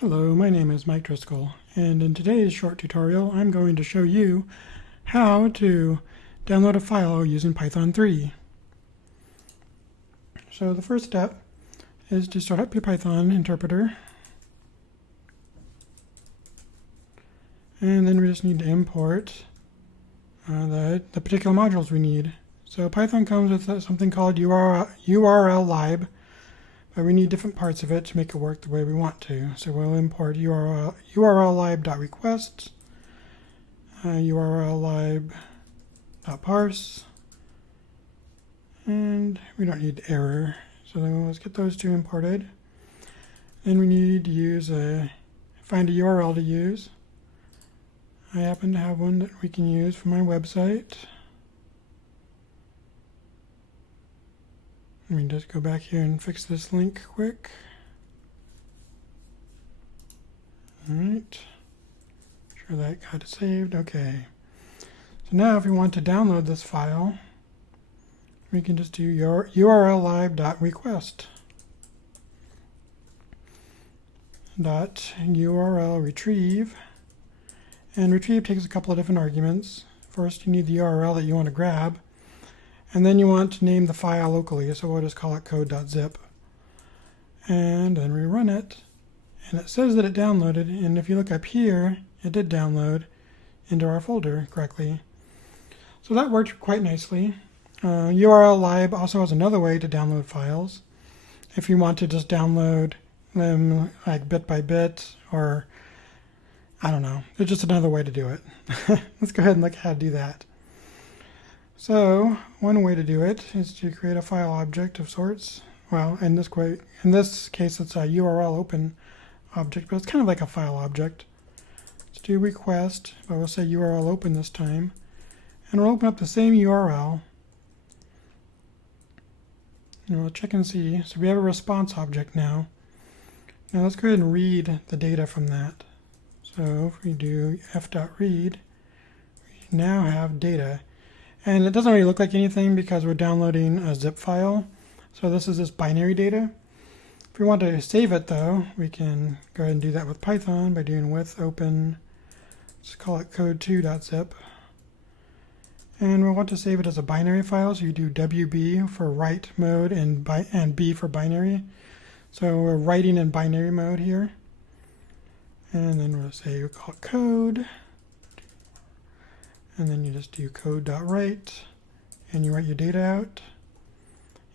Hello, my name is Mike Driscoll, and in today's short tutorial I'm going to show you how to download a file using Python 3. So the first step is to start up your Python interpreter, and then we just need to import the particular modules we need. So Python comes with something called URL lib, but we need different parts of it to make it work the way we want to. So we'll import urllib.request, urllib.parse, and we don't need error. So then let's get those two imported. Then we need to use find a URL to use. I happen to have one that we can use for my website. Let me just go back here and fix this link quick. Alright. Sure that got saved. Okay. So now if we want to download this file, we can just do urllib.request .url retrieve. And retrieve takes a couple of different arguments. First, you need the URL that you want to grab. And then you want to name the file locally, so we'll just call it code.zip. And then we run it, and it says that it downloaded, and if you look up here, it did download into our folder correctly. So that worked quite nicely. URL lib also has another way to download files. If you want to just download them like bit by bit, or I don't know, it's just another way to do it. Let's go ahead and look at how to do that. So one way to do it is to create a file object of sorts. Well, in this case, it's a URL open object, but it's kind of like a file object. Let's do request, but we'll say URL open this time, and we'll open up the same URL. And we'll check and see. So we have a response object now. Now let's go ahead and read the data from that. So if we do f.read, we now have data. And it doesn't really look like anything because we're downloading a zip file. So this is just binary data. If we want to save it though, we can go ahead and do that with Python by doing with open, let's call it code2.zip. And we'll want to save it as a binary file, so you do WB for write mode and B for binary. So we're writing in binary mode here. And then we'll say we call it code. And then you just do code.write, and you write your data out,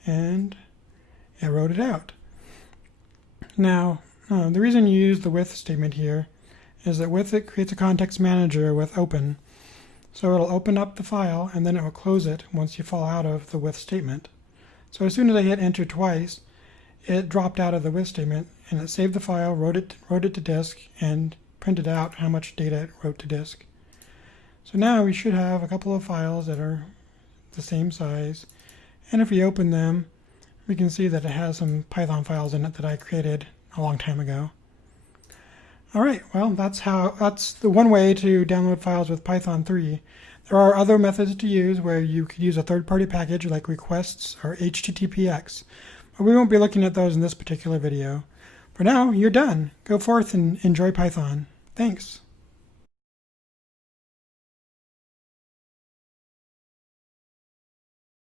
and it wrote it out. Now, the reason you use the with statement here is that with it creates a context manager with open. So it'll open up the file, and then it will close it once you fall out of the with statement. So as soon as I hit enter twice, it dropped out of the with statement, and it saved the file, wrote it to disk, and printed out how much data it wrote to disk. So now we should have a couple of files that are the same size, and if we open them, we can see that it has some Python files in it that I created a long time ago. Alright, well that's the one way to download files with Python 3. There are other methods to use where you could use a third-party package like requests or HTTPX, but we won't be looking at those in this particular video. For now, you're done. Go forth and enjoy Python. Thanks.